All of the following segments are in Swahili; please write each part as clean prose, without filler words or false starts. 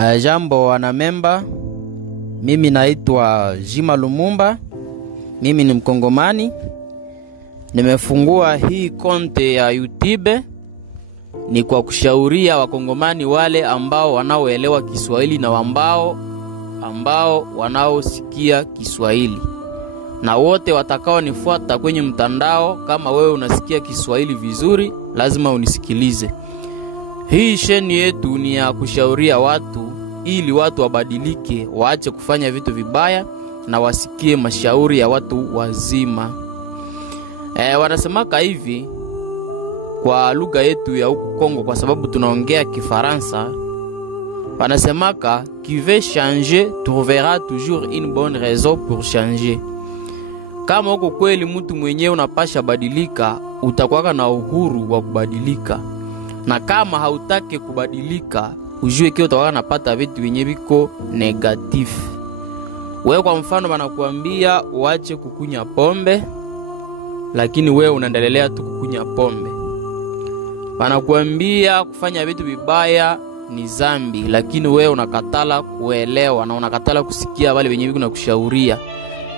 Jambo wanamemba, mimi naitwa Jima Lumumba, mimi ni Mkongomani. Nimefungua hii konte ya YouTube ni kwa kushauria Wakongomani wale ambao wanaoelewa Kiswahili na ambao wanaosikia Kiswahili. Na wote watakao nifuata kwenye mtandao, kama wewe unasikia Kiswahili vizuri, lazima unisikilize. Hii sheni yetu ni ya kushauria watu ili watu wabadilike, waache kufanya vitu vibaya na wasikie mashauri ya watu wazima. Wanasemaka hivi kwa lugha yetu ya huku Kongo, kwa sababu tunaongea Kifaransa. Wanasemaka qui veut changer trouvera toujours une bonne raison pour changer. Kama uko kweli mtu mwenyewe unapasha badilika, utakuwa na uhuru wa kubadilika. Na kama hautaki kubadilika, ujue kile utakuwa unapata vitu vyenye viko negatif. Wewe kwa mfano wanakuambia uache kukunya pombe, lakini wewe unaendelea tu kukunya pombe. Wanakuambia kufanya vitu vibaya ni zambi, lakini wewe unakatala kuelewa na unakatala kusikia wale wenye na kushauria.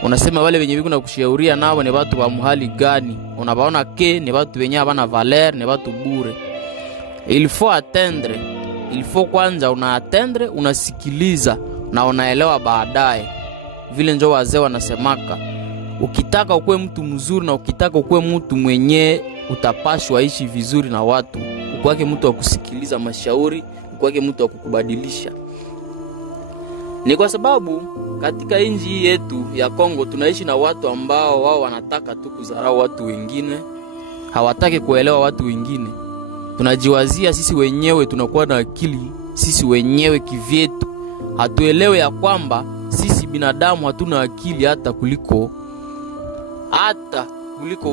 Unasema wale wenye na kushauria nao ni watu wa muhali gani? Unabaona ni watu wenye habana valeur, ni watu bure. Il faut attendre. Il faut kwanza unaattendre, unasikiliza na unaelewa baadaye. Vile ndio wazee wanasemaka, ukitaka ukue mtu mzuri na ukitaka ukue mtu mwenye utapashwa ishi vizuri na watu, ukwake mtu wa kusikiliza mashauri, ukwake mtu wa kukubadilisha. Ni kwa sababu katika nchi yetu ya Kongo tunaishi na watu ambao wao wanataka tu kudharau watu wengine, hawataki kuelewa watu wengine. Tunajiwazia sisi wenyewe tunakuwa na akili, sisi wenyewe kivyetu. Hatuelewe ya kwamba sisi binadamu hatuna akili hata kuliko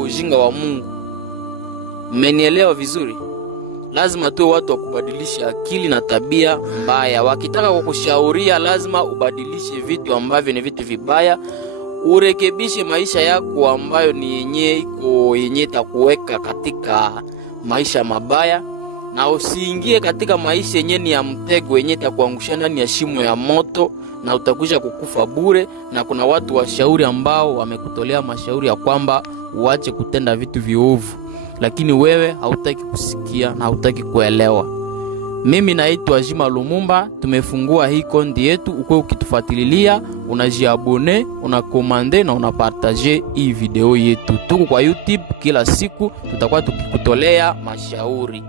ujinga wa Mungu. Mmenielewa vizuri? Lazima tu watu wakubadilisha akili na tabia mbaya. Wakitaka kukushauria lazima ubadilishe vitu ambavyo ni vitu vibaya, urekebishe maisha yako ambayo ni yenye itakuweka katika maisha mabaya, na usiingie katika maisha yenye ni ya mtego yenye itakuangusha ndani ya shimo ya moto na utakuja kukufa bure. Na kuna watu washauri ambao wamekutolea mashauri ya kwamba uache kutenda vitu viovu, lakini wewe hautaki kusikia na hautaki kuelewa. Mimi naitwa Jima Lumumba. Tumefungua hii konti yetu. Uko ukitufuatilia, unajiabone, unakomande na unapartager hii video yetu. Tuko kwa YouTube kila siku, tutakuwa tukikutolea mashauri.